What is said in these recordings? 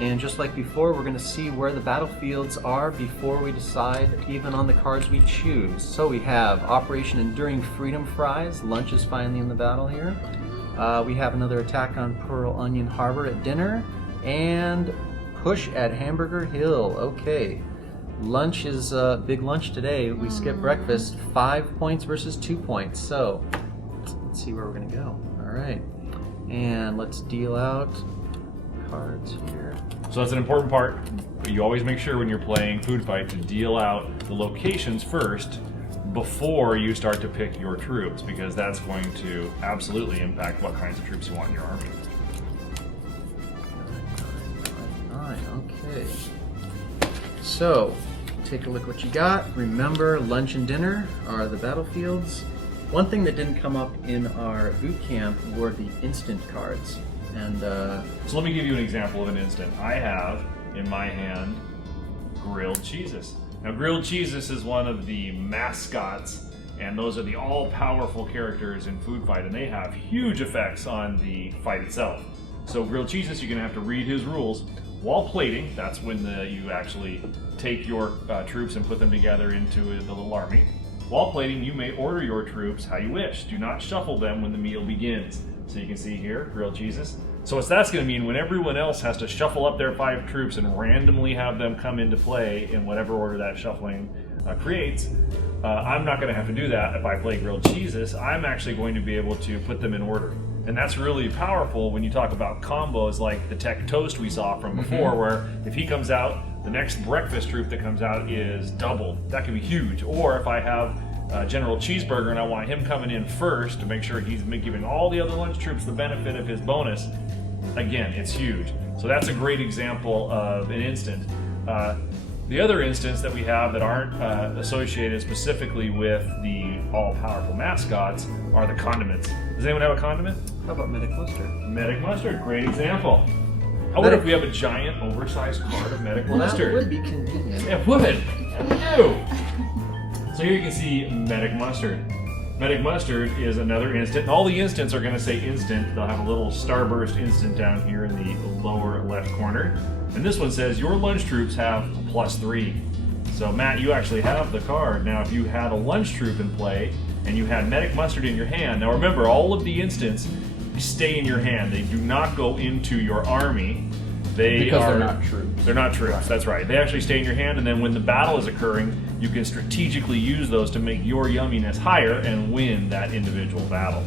And just like before, we're going to see where the battlefields are before we decide even on the cards we choose. So we have Operation Enduring Freedom Fries. Lunch is finally in the battle here. We have another attack on Pearl Onion Harbor at dinner. And Push at Hamburger Hill. Okay. Lunch is big lunch today. We skip breakfast. 5 points versus 2 points. So let's see where we're going to go. All right. And let's deal out cards here. So that's an important part. You always make sure when you're playing Food Fight to deal out the locations first before you start to pick your troops, because that's going to absolutely impact what kinds of troops you want in your army. 9, okay. So, take a look what you got. Remember, lunch and dinner are the battlefields. One thing that didn't come up in our boot camp were the instant cards. And so let me give you an example of an instant. I have in my hand grilled cheeses. Now grilled cheeses is one of the mascots, and those are the all-powerful characters in Food Fight, and they have huge effects on the fight itself. So grilled cheeses, you're going to have to read his rules. While plating, that's when you actually take your troops and put them together into the little army. While plating, you may order your troops how you wish. Do not shuffle them when the meal begins. So you can see here, grilled cheeses. So what that's going to mean, when everyone else has to shuffle up their 5 troops and randomly have them come into play in whatever order that shuffling creates, I'm not going to have to do that if I play grilled cheeses. I'm actually going to be able to put them in order. And that's really powerful when you talk about combos like the Tech Toast we saw from before, where if he comes out, the next breakfast troop that comes out is doubled. That can be huge. Or if I have General Cheeseburger and I want him coming in first to make sure he's giving all the other lunch troops the benefit of his bonus, again, it's huge. So that's a great example of an instant. The other instance that we have that aren't associated specifically with the all-powerful mascots are the condiments. Does anyone have a condiment? how about medic mustard? Medic mustard, great example. How about if we have a giant, oversized card of medic mustard? That would be convenient. It would. It would. So here you can see medic mustard. Medic mustard is another instant, and all the instants are going to say instant. They'll have a little starburst instant down here in the lower left corner. And this one says your lunch troops have +3. So Matt, you actually have the card. Now if you had a lunch troop in play and you had medic mustard in your hand, now remember all of the instants stay in your hand. They do not go into your army. They're not troops. They're not troops, right. That's right. They actually stay in your hand, and then when the battle is occurring, you can strategically use those to make your yumminess higher and win that individual battle.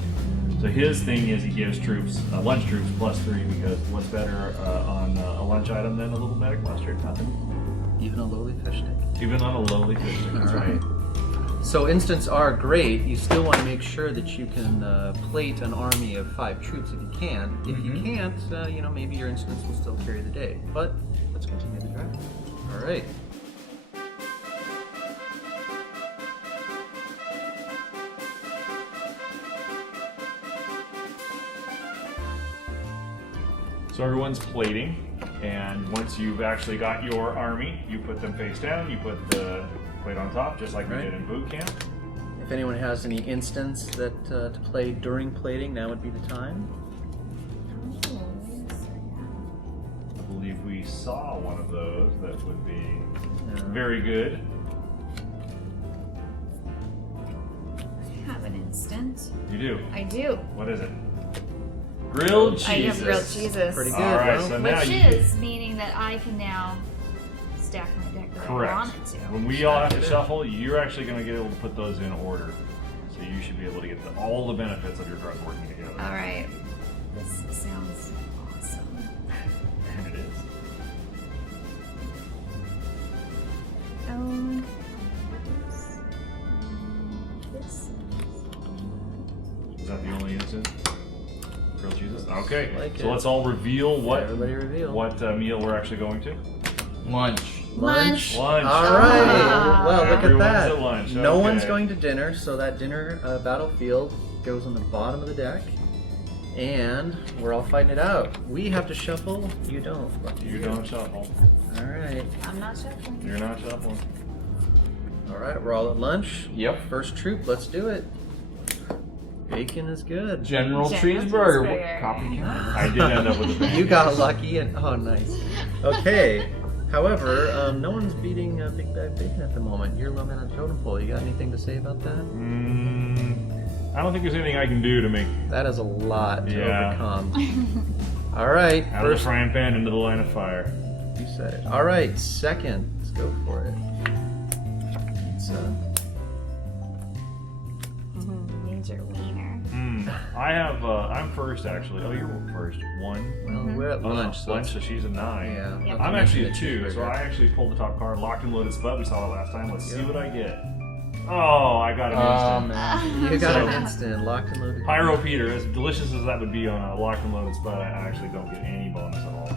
So his thing is he gives troops, lunch troops +3, because what's better on a lunch item than a little medic mustard? Nothing. Even a lowly fish stick. Even on a lowly fish stick, that's right. So instants are great. You still want to make sure that you can plate an army of 5 troops if you can. If you can't, maybe your instants will still carry the day. But let's continue the draft. All right. So everyone's plating, and once you've actually got your army, you put them face down, you put the plate on top, just like we did in boot camp. If anyone has any instants that to play during plating, now would be the time. I believe we saw one of those that would be very good. I have an instant. You do? I do. What is it? Grilled cheeses. I have grilled cheeses. Pretty good. All right, well, so now Which you is meaning that I can now stack my deck the way correct. I want it to. When we all have to shuffle, you're actually going to get able to put those in order. So you should be able to get all the benefits of your cards working together. All right. This sounds awesome. And it is. This. Is that the only instant? Grilled cheeses? Okay, Like so it. let's all reveal what Everybody reveal. what meal we're actually going to. Lunch. Lunch. Lunch. All right. Ah. Well, look at Everyone's that. at lunch. No Okay. one's going to dinner, so that dinner battlefield goes on the bottom of the deck. And we're all fighting it out. We have to shuffle. You don't. Lucky You don't shuffle. All right. I'm not shuffling. You're not shuffling. All right. We're all at lunch. Yep. First troop. Let's do it. Bacon is good. General General cheeseburger. cheeseburger. Copycat. I did end up with a pancake. You got lucky and oh, nice. Okay. However, no one's beating Big Bad Bacon at the moment. You're low man on the totem pole. You got anything to say about that? I don't think there's anything I can do to make That is a lot to Yeah. overcome. All right. out of the First, frying pan into the line of fire. you said it. All right. Second, let's go for it. Pizza. Major wiener. I have. I'm first actually. Oh, you're first. One. Well, we're at Oh, lunch. So lunch. So she's a 9. yeah. Yep. I'm actually a 2, cheeseburger. so I actually pulled the top card, locked and loaded spud. We saw it last time. Let's see what I get. Oh, I got an instant. Man. You got So- an instant locked and loaded. Pyro Peter, as delicious as that would be on a locked and loaded spud, I actually don't get any bonus at all.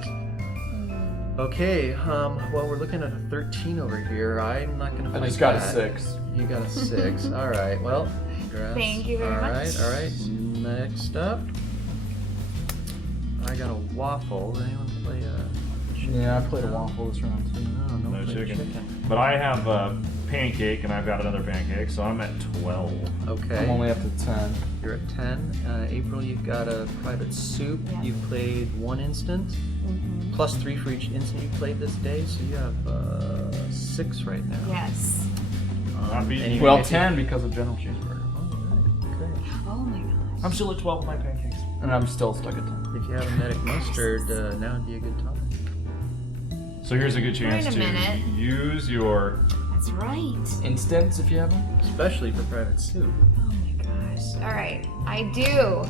Okay. Well, we're looking at a 13 over here. I'm not gonna. I fight just got a that. 6. You got a 6. All right. Well, congrats. Thank you very much. All right. Next up, I got a waffle. Did anyone play a? chicken? Yeah, I played a waffle this round too. No, no, No play chicken. But I have a pancake, and I've got another pancake, so I'm at 12. Okay. I'm only up to 10. You're at 10. April, you've got a private soup. Yeah. You've played 1 instant, plus 3 for each instant you played this day, so you have 6 right now. Yes. Not beating and you. you Well, make it- 10 because of General Cheeseburger. Okay. Oh my gosh. I'm still at 12 with my pancakes. And I'm still stuck at 10. If you have a medic mustard, now would be a good time. So here's a good chance Wait a to minute. use your. That's right. Instants if you have them. Especially for private soup. Oh my gosh. All right. I do.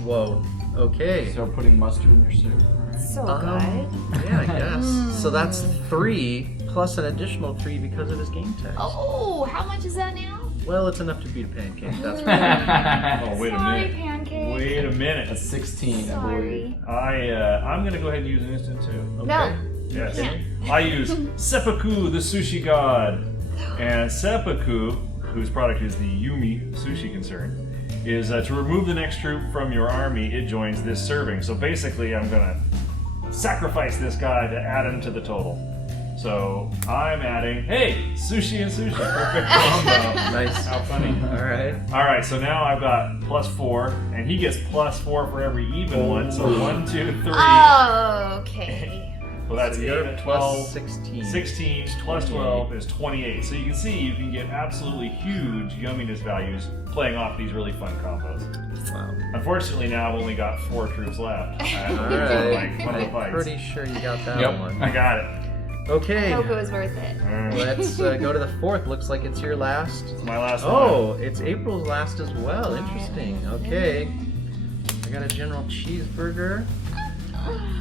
Whoa. Okay. So putting mustard in your soup. Alright. So good. Yeah, I guess. So that's 3 plus an additional 3 because of his game tax. Oh, how much is that now? Well, it's enough to beat a pancake. That's right. Oh, wait a Sorry, minute. pancake. Wait a That's minute. 16, I believe. Sorry. I'm gonna go ahead and use an instant too. No. Yes. Yeah. I use Seppuku, the sushi god. And Seppuku, whose product is the Yumi sushi concern, is to remove the next troop from your army, it joins this serving. So basically, I'm gonna sacrifice this guy to add him to the total. So I'm adding, hey, sushi and sushi, perfect combo. Nice. How funny. All right. All right, so now I've got +4, and he gets +4 for every even one. So 1, 2, 3. Oh, okay. Well, that's So 8, you're 12, plus 16. 16 plus 12 is 28. So you can see you can get absolutely huge yumminess values playing off these really fun combos. Wow. Unfortunately, now I've only got 4 troops left. I have All to do, right. like one of the I'm fights. pretty sure you got that Yep. one. I got it. I Okay. hope it was worth it. Let's go to the 4th. Looks like it's your last. It's my last one. Oh, it's April's last as well. Interesting. Okay. I got a General Cheeseburger.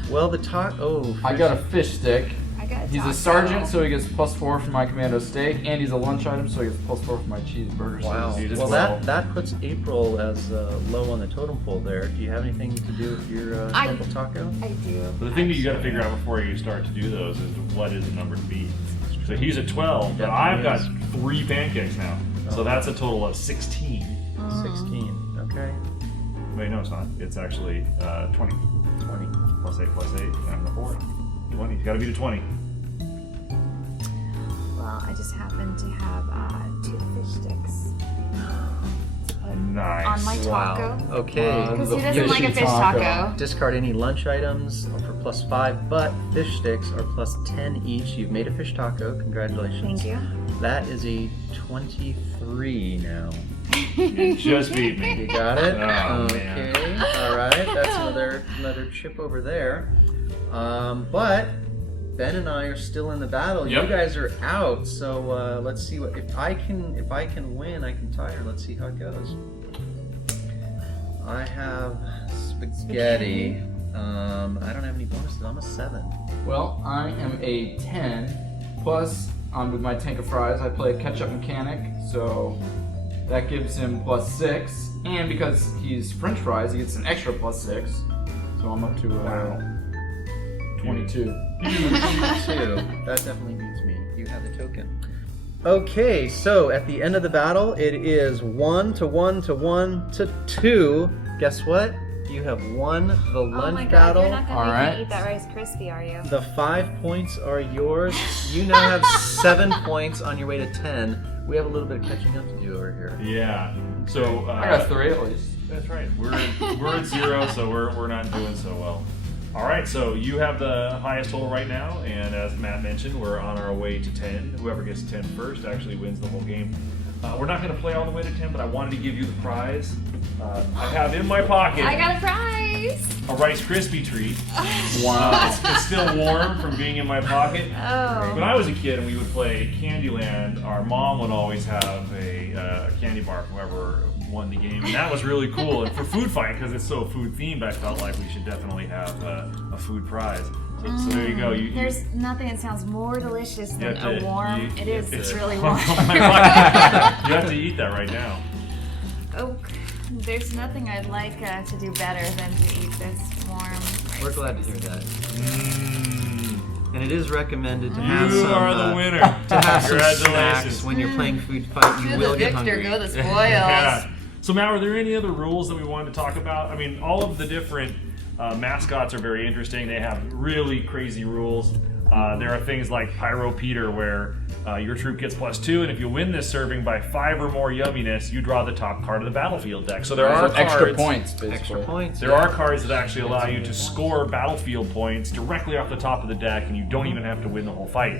Well, the top. Oh, I got a fish stick. I got He's a taco. sergeant, so he gets +4 for my commando steak, and he's a lunch item, so he gets +4 for my cheeseburger. Wow. So You he's just Well, roll. that puts April as low on the totem pole there. Do you have anything to do with your I- purple taco? I do. But the thing that you got to figure out before you start to do those is what is the number to beat. So he's at 12, but I've got 3 pancakes now. So that's a total of 16. 16. Okay. Wait, no, it's not. It's actually 20. 20. Plus 8 plus 8, and a 4. 20. You got to beat a 20. Well, I just happen to have 2 fish sticks Nice. on my taco. Wow. Okay. Because The he doesn't like a fishy fish taco. taco. Discard any lunch items for +5, but fish sticks are +10 each. You've made a fish taco. Congratulations. Thank you. That is a 23 now. You just beat me. You got it? Oh, okay. man. All right. That's another chip over there. But Ben and I are still in the battle. Yep. You guys are out. So let's see what if I can win, I can tie her. Let's see how it goes. I have spaghetti. I don't have any bonuses. I'm a 7. Well, I am a 10. Plus, with my tank of fries, I play a catch-up mechanic, so that gives him +6. And because he's French fries, he gets an extra +6. So I'm up to 22. 2. That definitely beats me. You have the token. Okay, so at the end of the battle, it is 1 to 1 to 1 to 2. Guess what? You have won the Oh lunch my god, battle. you're not gonna All make right. me eat that Rice Krispie, are you? The 5 points are yours. You now have 7 points on your way to 10. We have a little bit of catching up to do over here. Yeah. So I got 3 at least. That's right. We're at 0, so we're not doing so well. All right, so you have the highest total right now, and as Matt mentioned, we're on our way to 10. Whoever gets to 10 first actually wins the whole game. We're not going to play all the way to 10, but I wanted to give you the prize. I have in my pocket I got a prize. a Rice Krispie treat. Wow. It's still warm from being in my pocket. Oh. When I was a kid and we would play Candyland, our mom would always have a candy bar for whoever won the game, and that was really cool. And for Food Fight, because it's so food themed, I felt like we should definitely have a food prize. So there you go. There's nothing that sounds more delicious than a warm. It's really on warm. my pocket. You have to eat that right now. Oh, there's nothing I'd like to do better than to eat this warm. We're glad to hear that. And it is recommended to You have some. are the winner. To have some snacks Congratulations. when you're playing Food Fight. You will get hungry. Go the spoils. Yeah. So Matt, were there any other rules that we wanted to talk about? I mean, all of the different mascots are very interesting. They have really crazy rules. There are things like Pyro Peter, where your troop gets +2, and if you win this serving by 5 or more yumminess, you draw the top card of the battlefield deck. So there are cards, extra points, basically. Extra points. There are cards that actually allow you to score battlefield points directly off the top of the deck, and you don't even have to win the whole fight.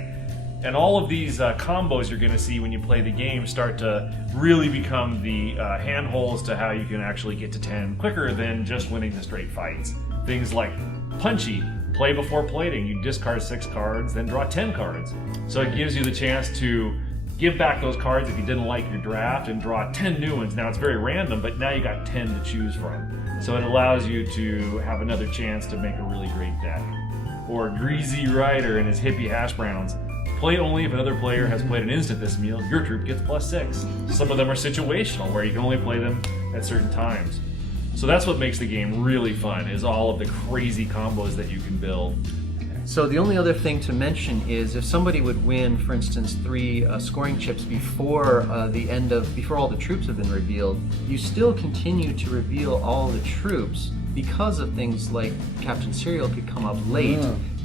And all of these combos you're going to see when you play the game start to really become the handholds to how you can actually get to 10 quicker than just winning the straight fights. Things like Punchy, play before plating. You discard 6 cards, then draw 10 cards. So it gives you the chance to give back those cards if you didn't like your draft and draw 10 new ones. Now it's very random, but now you got 10 to choose from. So it allows you to have another chance to make a really great deck. Or Greasy Rider and his hippie hash browns. Play only if another player has played an instant this meal. Your troop gets +6. Some of them are situational, where you can only play them at certain times. So that's what makes the game really fun, is all of the crazy combos that you can build. So the only other thing to mention is if somebody would win, for instance, 3 scoring chips before before all the troops have been revealed, you still continue to reveal all the troops because of things like Captain Cereal could come up late.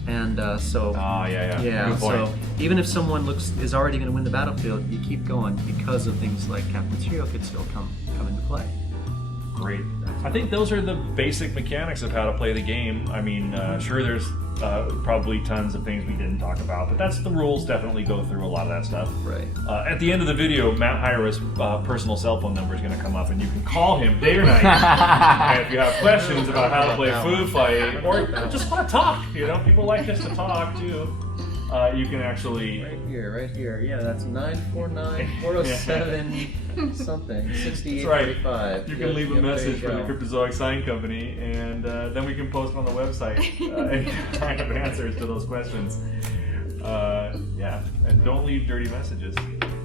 And so, yeah. yeah. Good point. So even if someone is already going to win the battlefield, you keep going because of things like Captain Cereal could still come into play. Great. I think those are the basic mechanics of how to play the game. I mean, sure, there's probably tons of things we didn't talk about, but that's the rules. Definitely go through a lot of that stuff. Right. At the end of the video, Matt Hyra's personal cell phone number is going to come up, and you can call him day or night. And if you have questions about how to play Food Fight, or just want to talk, people like us to talk too. You can actually Right here. Yeah, that's 949-407 something 6845. You can leave a message for the Cryptozoic Sign Company, and then we can post on the website any kind of answers to those questions. And don't leave dirty messages,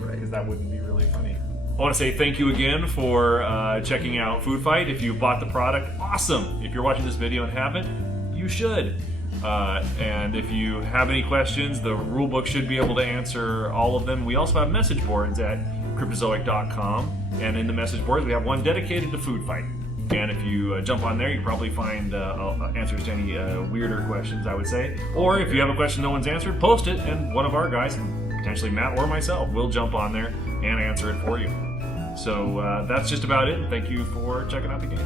because that wouldn't be really funny. I want to say thank you again for checking out Food Fight. If you bought the product, awesome. If you're watching this video and haven't, you should. And if you have any questions, the rulebook should be able to answer all of them. We also have message boards at Cryptozoic.com, and in the message boards we have one dedicated to Food Fight. And if you jump on there, you can probably find answers to any weirder questions, I would say. Or if you have a question no one's answered, post it, and one of our guys, potentially Matt or myself, will jump on there and answer it for you. So that's just about it. Thank you for checking out the game.